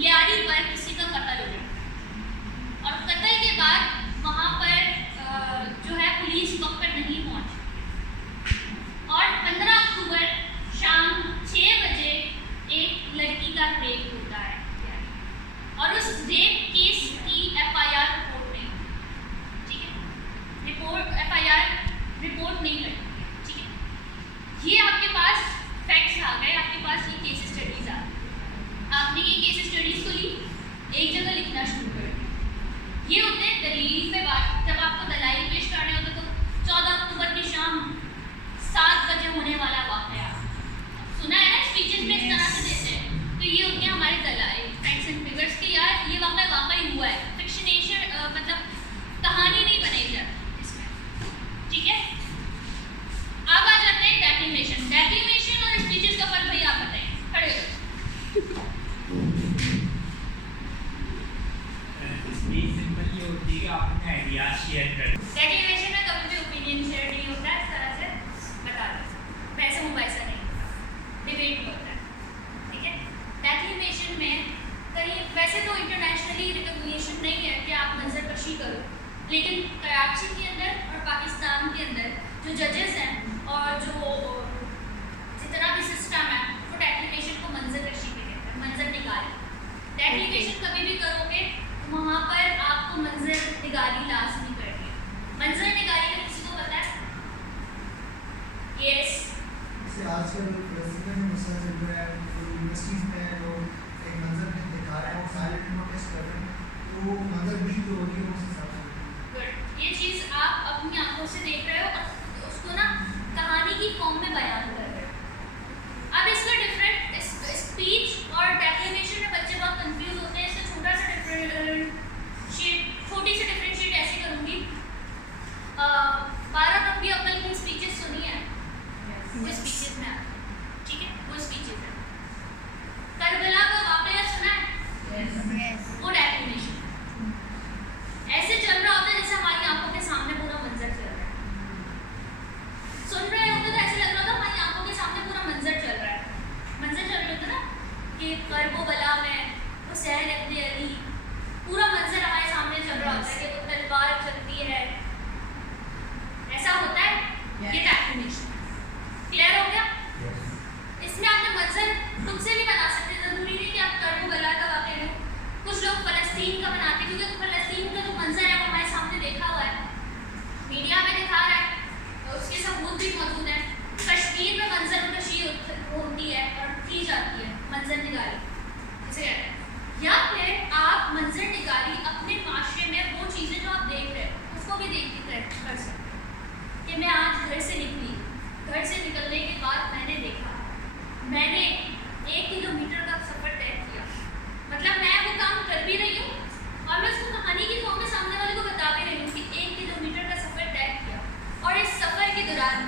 लियारी पर किसी का कत्ल हो गया और कत्ल के बाद वहाँ पर जो है पुलिस वक्त पर नहीं पहुँची और 15 अक्टूबर शाम 6 बजे एक लड़की का रेप होता है और उस रेप केस की FIR रिपोर्ट नहीं, ठीक है, रिपोर्ट नहीं करती, ठीक है। ये आपके पास फैक्ट्स आ गए, आपके पास ये केस स्टडीज आ गई, आपने ये केस स्टडीज को ली, एक जगह लिखना शुरू कर दिया। ये होते हैं दलील पे बात, जब आपको दलाइल पेश करने होते तो 14 अक्टूबर की शाम 7 बजे होने वाला वाक़या सुना है ना, स्पीचेस में इस तरह से देते हैं, तो ये होते हैं हमारे दलाइल, फैक्ट्स एंड फिगर्स के। यार ये वाक़या वाकई हुआ है, फिक्शनेशन मतलब कहानी नहीं बनाई जाती इसमें, ठीक है। अब आ जाते हैं डेक्लेमेशन और स्पीचेस का फर्क भाई आप बताएं, खड़े हो। स्पीच सिंपल ये होती है कि आप अपने आइडियाज शेयर करें। डेक्लेमेशन में कभी भी ओपिनियन शेयर नहीं होता है, इस तरह से बता दो, वैसे मुबाइसा नहीं होता, डिबेट होता है, ठीक है। डेक्लेमेशन में कहीं वैसे तो इंटरनेशनली रिकॉग्निशन नहीं है कि आप मंजरकशी करो, लेकिन कराची के अंदर और पाकिस्तान के अंदर जो जजेस हैं और जो जितना भी सिस्टम है वो डेक्लेमेशन को मंजरकशी पे कहते हैं, मंजर निगारी। डेक्लेमेशन कभी भी करोगे तो वहाँ पर आपको मंजर निगारी लाजमी करनी है। मंजर निगारी का किसी को पता है? यस, आजकल प्रेसिडेंट मुस्लिम चल रहा है, यूनिवर्सिटीज में जो एक मंजर में दिखा रहे हैं वो साइलेंट नोटिस कर रहे हैं, तो मंजर भी जो होगी वो उस हिसाब से। गुड, ये चीज़ आप अपनी आंखों से देख रहे हो और उसको ना कहानी की फॉर्म में बयान कर रहे हो। अब इसका डिफरेंट स्पीच और डेक्लेमेशन में बच्चे बहुत कंफ्यूज होते हैं, इससे छोटा सा छोटी सी डिफरेंशिएट ऐसे करूँगी। 12 रबीउल अव्वल की स्पीचेस सुनी है, वो स्पीचेस में आते हैं, ठीक है, वो स्पीचेस है। करबला का वाक़या सुना है? वो डेक्लेमेशन ऐसे चल रहा होता है जैसे हमारी आंखों के सामने पूरा मंजर चल रहा है, सुन रहे होते तो ऐसे लग रहा था हमारी आंखों के सामने पूरा मंजर चल रहा है, मंजर चल रहा था ना कि करबला में हुसैन इब्न अली, पूरा मंजर हमारे सामने चल रहा होता है कि वो तलवार चलती है, ऐसा होता है। ये डेक्लेमेशन क्लियर हो गया? इसमें आपने मंजर खुद से भी बना सकते, जरूरी नहीं कि आप करबला का वाक़या लो। कुछ लोग फ़लस्तीन का बनाते हैं क्योंकि फ़लस्तीन का जो मंजर है वो हमारे सामने देखा हुआ है, मीडिया में दिखा रहा है, उसके सबूत भी मौजूद हैं। कश्मीर में मंजरकशी होती है और की जाती है मंजर निगारी, इसे कहते हैं। या फिर आप मंजर निगारी अपने माशरे में वो चीज़ें जो आप देख रहे हैं उसको भी देख के कर सकते हैं कि मैं आज घर से निकली, घर से निकलने के बाद मैंने देखा, मैंने 1 किलोमीटर का सफ़र तय किया, मतलब मैं वो काम कर भी रही हूँ और मैं उसको कहानी की फॉर्म में सामने वाले को बता भी रही हूँ कि 1 किलोमीटर का सफ़र तय किया और इस सफ़र के दौरान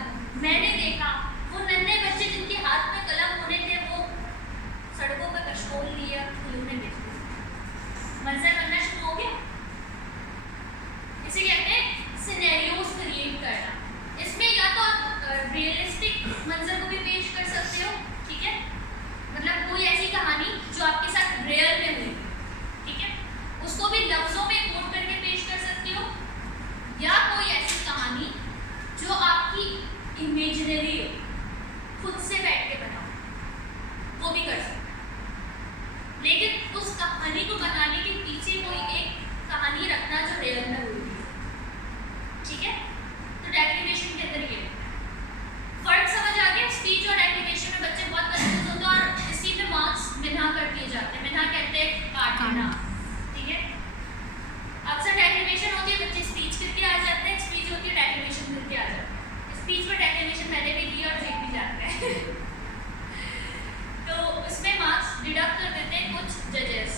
मैंने देखा वो नन्हे बच्चे जिनके हाथ में कलम होने थे वो सड़कों पर कशकोल लिए खिलौने बेचते, मंजर बनना शुरू हो गया। इसे कहते हैं सिनेरियोस क्रिएट करना। इसमें या तो आप रियलिस्टिक मंजर को भी पेश कर सकते हो, ठीक है, मतलब कोई ऐसी कहानी जो आपके साथ रियल में हुई, ठीक है, उसको भी लफ्ज़ों में कोट करके पेश कर सकते हो, या कोई ऐसी कहानी जो आपकी इमेजिनरी हो, खुद से बैठ के बनाओ, वो भी कर सकते हैं, लेकिन उस कहानी को बनाने के पीछे कोई एक कहानी रखना जो रियल में हुई, ठीक है। तो डेक्लेमेशन के अंदर ये फर्क समझ आ गया। स्पीच और डेक्लेमेशन में बच्चे बहुत कंफ्यूज होते हैं और इसी पे मार्क्स मिना कर दिए जाते हैं, मिना कहते हैं काटना, ठीक है। अक्सर डेक्लेमेशन होती है बच्चे स्पीच करके आ जाते हैं, स्पीच होती है डेक्लेमेशन करके आ जाते हैं, स्पीच पर डेक्लेमेशन मैंने भी दी और जीत भी जाते हैं तो उसमें मार्क्स डिडक्ट कर देते हैं कुछ जजेस।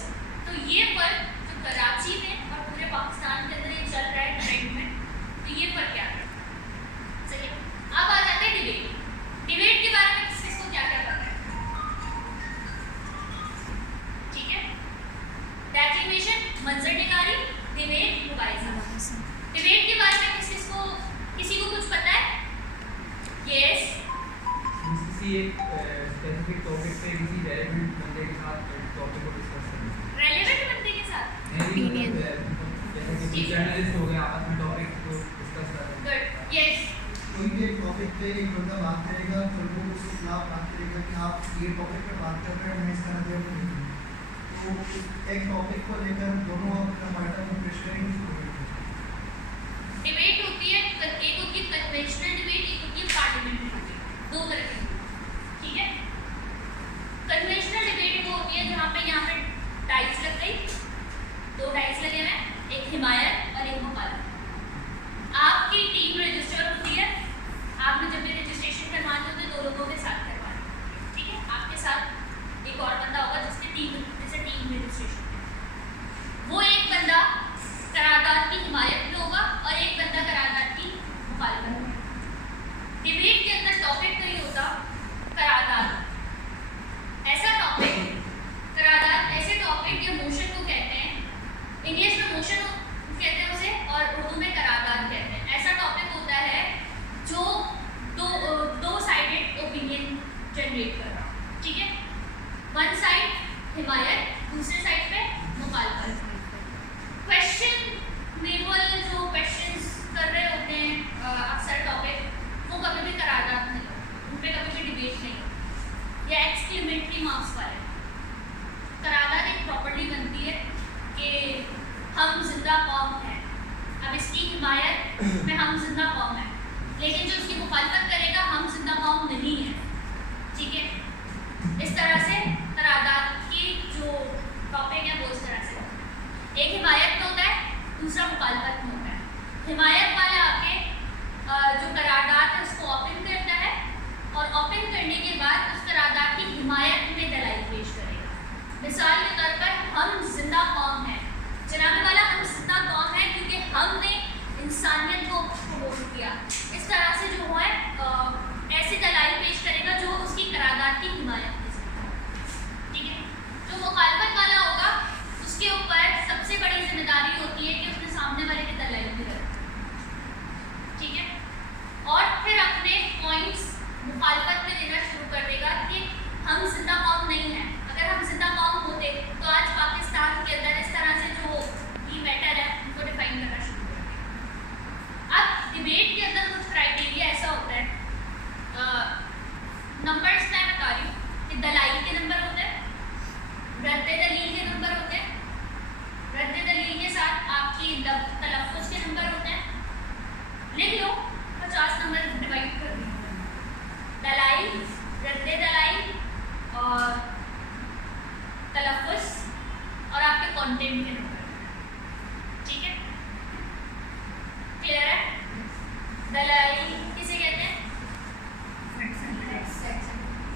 तो ये फर्क जो कराची में और पूरे पाकिस्तान के अंदर ये चल रहा है ट्रेंड में, तो ये फर्क क्या है। चलिए अब आ जाते हैं डिबेट के बारे में किसको क्या क्या पता है, ठीक है। डेक्लेमेशन मंजर निगारी, डिबेट मुबाइजा। डिबेट के बारे में किसी को कुछ पता है? यस, किसी एक स्पेसिफिक टॉपिक पे किसी रेलेवेंट बंदे के साथ टॉपिक को डिस्कस करना। रेलेवेंट बंदे के साथ नहीं जैसे कि जर्नलिस्ट हो गए आपस में टॉपिक को डिस्कस कर रहे हैं। गुड यस कोई भी एक टॉपिक पे एक बंदा बात करेगा तो वो उसके खिलाफ बात करेगा कि आप ये टॉपिक पे बात कर रहे हैं, मैं इसका नजर नहीं हूँ। तो एक टॉपिक को लेकर दोनों अपना पॉइंट ऑफ व्यू पेश करेंगे। डिबेट होती है, एक होती है कन्वेंशनल डिबेट, एक होती है पार्लियामेंट्री डिबेट, दो तरह की, ठीक है। कन्वेंशनल डिबेट वो होती है जहाँ पे यहाँ पे डाइस लग गई, दो डाइस लगे हुए हैं, एक हिमायत और एक मुखालिफ। आपकी टीम रजिस्टर होती है, आपने जब भी रजिस्ट्रेशन करवानी होती है दो लोगों के साथ करवानी है, ठीक है। आपके साथ एक और बंदा होगा जिसकी टीम रजिस्ट्रेशन है। वो एक बंदा करारदाद की हिमायत में होगा और एक बंदा करारदाद की मुखालिफत में। डिबेट के अंदर टॉपिक नहीं होता करारदाद, ऐसा टॉपिक करारदाद ऐसे टॉपिक या मोशन को कहते हैं, इंग्लिश में मोशन कहते हैं उसे और उर्दू में करारदाद कहते हैं। ऐसा टॉपिक होता है जो दो साइडेड ओपिनियन जनरेट कर रहा हो, ठीक है। वन साइड हिमायत, दूसरे साइड पे मुखालिफत। क्वेश्चन मेनुअल जो क्वेश्चंस कर रहे होते हैं अक्सर टॉपिक वो कभी भी करारदाद नहीं हो, उन पर कभी भी डिबेट नहीं हो, या एक्सक्लेमेटरी मार्क्स वाले। करारदाद एक प्रॉपर्टी बनती है कि हम जिंदा कौम हैं, अब इसकी हिमायत में हम जिंदा कौम हैं, लेकिन जो इसकी मुखालिफत करेगा हम जिंदा कौम नहीं है, ठीक है। इस तरह से करारदाद की जो टॉपिक है वो इस तरह से एक हिमायत में होता है, दूसरा मुखालिफत में होता है। हिमायत वाला आके जो करारदाद है उसको ओपन करता है और ओपन करने के बाद उस करारदाद की हिमायत में दलाइल पेश करेगा। मिसाल के तौर पर हम जिंदा कौम हैं, जनाब वाला हम जिंदा कौम हैं क्योंकि हमने इंसानियत को प्रमोट किया। इस तरह से जो है ऐसी दलाइल पेश करेगा जो उसकी करारदाद की हिमायत में सकता है, ठीक है। जो मुखालिफत वाला होगा उसके ऊपर सबसे बड़ी जिम्मेदारी होती है कि उसने सामने वाले की दलाइल भी रखी, ठीक है, और फिर अपने पॉइंट्स मुखालिफत में देना शुरू कर देगा कि हम जिंदा कौम नहीं हैं। अगर हम जिंदा कौम होते तो आज पाकिस्तान के अंदर इस तरह से जो ये मैटर है उनको डिफाइन करना शुरू कर देगा। अब डिबेट के अंदर कुछ क्राइटेरिया ऐसा होता है, नंबर्स मैं बता रही हूँ कि दलाइल के नंबर होते हैं, रद्द दलील के नंबर होते हैं, रद्द दलील के साथ आपकी तलफ़्फ़ुज़ के नंबर होते हैं। लिख लो 50 नंबर डिवाइड कर दिए, दलाइल, रद्द दलाइल और तलफ़्फ़ुज़ और आपके कंटेंट के नंबर, ठीक है, क्लियर है। दलाइल किसे कहते हैं?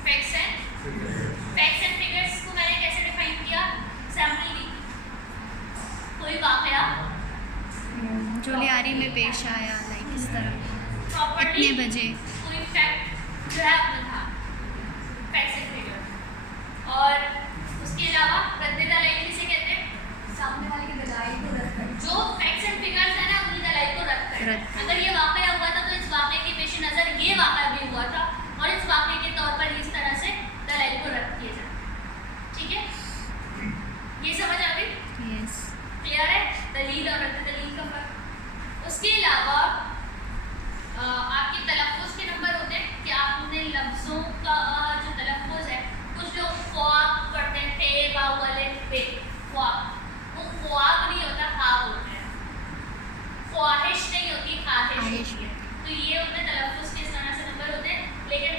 फैक्ट्स एंड फिगर्स को मैंने कैसे डिफाइन किया? सैंपल दी, कोई वाकया जो लियारी में पेश आया, लाइक इस तरह प्रॉपर्टी इतने बजे, कोई फैक्ट जो है अपना था, फैक्ट्स एंड फिगर। और उसके अलावा रद्द दलाइल किसे कहते हैं? सामने वाले की दलाइल को रद्द कर, जो फैक्ट्स एंड फिगर्स है ना उनकी दलाइल को रद्द कर। अगर ये वाकया हुआ था तो इस वाकये के पेश नज़र ये वाकया भी हुआ था और इस वाकये के तौर पर इस तरह से दलाइल को रद्द किया जाए, ठीक है। ये समझ आ गई? यस, क्लियर है दलील और रद्द दलील का फर्क। उसके अलावा आपके तलफ़्फ़ुज़ के नंबर होते हैं कि आपने लफ्ज़ों का जो तलफ़्फ़ुज़ है, कुछ लोग ख्वाब पढ़ते हैं, थे वाव वाले पे ख्वाब, वो ख्वाब नहीं होता, ख्वाब होता है, ख्वाहिश नहीं होती, ख्वाहिश होती है। तो ये होते हैं तलफ़्फ़ुज़ के इस तरह से नंबर होते हैं, लेकिन